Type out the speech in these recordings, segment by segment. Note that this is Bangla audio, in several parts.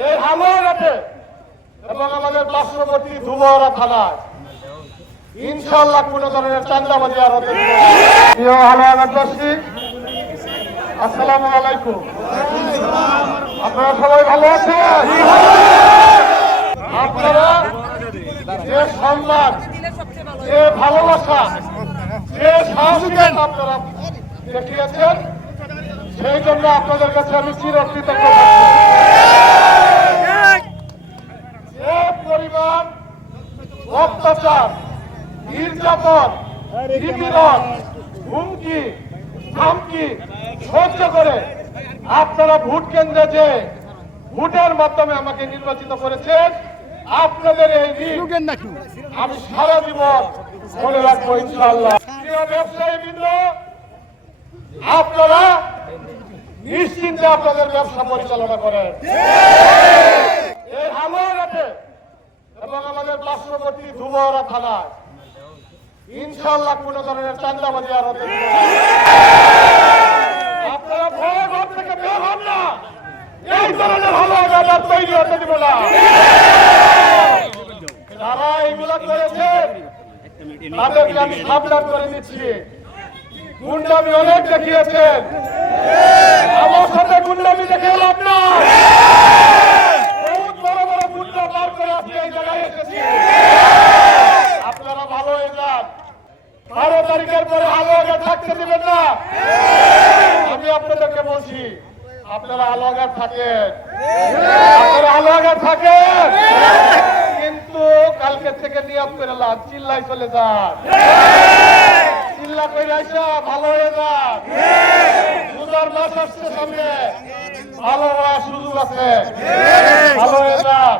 এই হালুয়াঘাটে এবং আমাদের পার্শ্ববর্তী ধুবরা থানায় ইনশাআল্লাহ কোন ধরনের চাঁদাবাজি আর হতে দেব না। প্রিয় হালুয়াঘাটবাসী, আসসালামু আলাইকুম। আপনারা সবাই ভালো আছেন? আপনারা যে সম্মান, যে ভালোবাসা, যে সাহসিকতা আপনারা দেখিয়েছেন, সেই জন্য আপনাদের কাছে আমি চিরকৃতজ্ঞ। যে পরিমাণ অত্যাচার, নির্যাতন, নিপীড়ন, হুমকি, ধমকি সহ্য করে আপনারা ভোট কেন্দ্রে যে ভোটের মাধ্যমে আমাকে নির্বাচিত করেছেন, আপনাদের এই ঋণ আমি সারা জীবন মনে রাখবো ইনশাআল্লাহ। প্রিয় ব্যবসায়ীবৃন্দ, আপনারা নিশ্চিন্তে আপনাদের ব্যবসা পরিচালনা করেন। এই হালুয়াঘাটে এবং আমাদের পার্শ্ববর্তী ধুবরা থানায় ইনশাআল্লাহ কোন ধরনের চাঁদাবাজি আর হতে দেব না। আপনারা ভয় ঘর থেকে বের হন না, এই ধরনের হালুয়াঘাট আর তৈরি হতে দেব না। যারা এইগুলা করেছেন তাদেরকে আমি সাবধান করে দিচ্ছি। গুন্ডামি অনেক দেখিয়েছেন, আমার সাথে গুন্ডামি দেখে লাভ না। বহুত বড় বড় গুন্ডা বার করে আপনি এই জায়গায় এসেছি। আপনারা ভালো হয়ে যান। 12 তারিখের পরে হালুয়াঘাট থাকতে দিবেন না। আমি আপনাদেরকে বলছি, আপনারা হালুয়াঘাট থাকেন, আপনারা হালুয়াঘাট থাকেন, কিন্তু কালকে থেকে নিয়ম করে লাভ চিল্লাই চলে যান। চিল্লা করে আইসা ভালো হয়ে যান। রোজার মাস আসছে সামনে, ভালো হওয়ার সুযোগ আছে, ভালো হয়ে যান।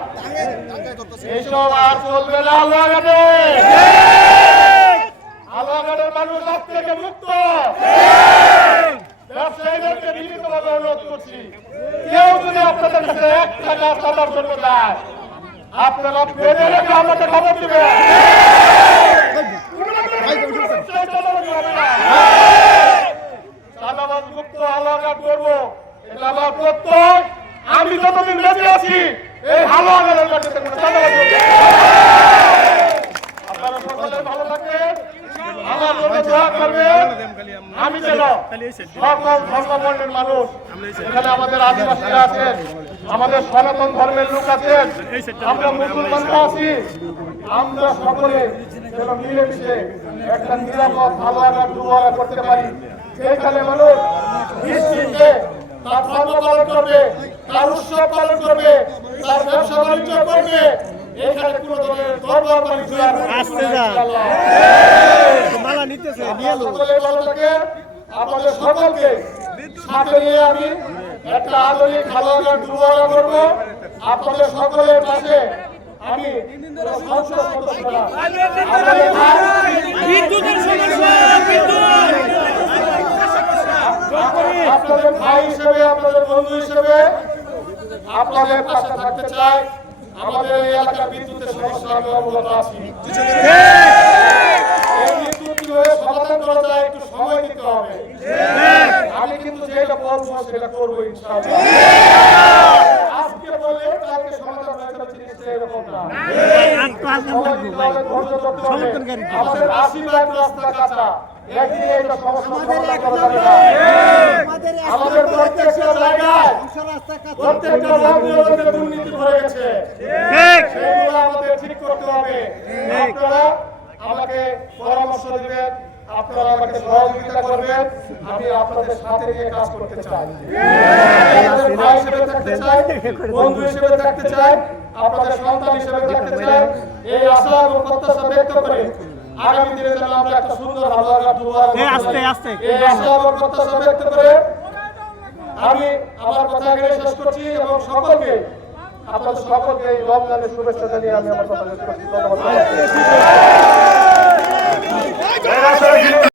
এইসব আর চলবে না হালুয়াঘাটে। হালুয়াঘাটের মানুষ আজ থেকে মুক্ত। ব্যবসায়ীদেরকে বিনীতভাবে অনুরোধ করছি, কেউ যদি আপনাদের কাছে 1 টাকা চাঁদার জন্য দেয়, আপনারা বেঁধে রেখে আমাকে খবর দিবেন। চাঁদাবাজ মুক্ত হালুয়াঘাট করবো, এটা আমার প্রত্যয়। আমি যতদিন বেঁচে আছি এই হালুয়াঘাটের কাছে কোনো চাঁদাবাজ করবে না। আপনারা সকলে ভালো থাকবেন, আমার জন্য দোয়া করবেন। আমি যেন সকল ধর্মবর্ণের মানুষ, এখানে আমাদের আদিবাসীরা আছেন, আমাদের সনাতন ধর্মের লোক আছেন, আমরা মুসলমানরা আছি, আমরা সকলে যেন মিলেমিশে একটা নিরাপদ হালুয়াঘাট দুয়ারা করতে পারি। সেইখানে মানুষ নিশ্চিন্তে তার ধর্ম পালন করবে, তার উৎসব পালন করবে, তার ব্যবসা বাণিজ্য করবে। এখানে কোন ধরনের দরবার বাণিজ্য আসতে যায়। সকলে ভালো থাকে। আপনাদের সকলকে সাথে নিয়ে আমি একটা আধুনিক হালুয়াঘাট দুয়ারা করবো। আপনাদের সকলের পাশে আমি সংসদ সদস্য না, আপনাদের ভাই হিসেবে, আপনাদের বন্ধু হিসেবে আপনাদের পাশে থাকতে চাই। আমাদের এই এলাকার বিদ্যুতের সমস্যা আমি অবগত আছি। এই বিদ্যুৎ কিভাবে সমাধান করা যায় একটু সময় দিতে হবে। আমি কিন্তু যেটা বলবো সেটা করবো ইনশাআল্লাহ। আজকে বলে কালকে সমাধান হয়ে যাবে জিনিসটা এরকম না। আমাদের 80 রাস্তা কাঁচা, একদিনে এটা সমস্যা সমাধান করা যাবে না। আমাদের প্রত্যেকটা জায়গায় প্রত্যেকটা ওয়ার্ডে দুর্নীতি হয়ে গেছে, সেগুলো আমাদের ঠিক করতে হবে। আপনারা আমাকে পরামর্শ দিবেন, আপনারা আমাকে সহযোগিতা করবেন। আমি আপনাদের সাথে নিয়ে কাজ করতে চাই, ভাই হিসেবে থাকতে চাই, বন্ধু হিসেবে থাকতে চাই, আপনাদের সন্তান হিসেবে থাকতে চাই। এই আশা এবং প্রত্যাশা ব্যক্ত করে আগামী দিনে যেন আমরা একটা সুন্দর হালুয়াঘাট দুয়ারা এই আশা এবং প্রত্যাশা ব্যক্ত করে আমি আমার কথা এখানে শেষ করছি এবং সকলকে, আপনাদের সকলকে এই রমজানের শুভেচ্ছা জানিয়ে আমি আমার কথা শেষ করছি। ধন্যবাদ।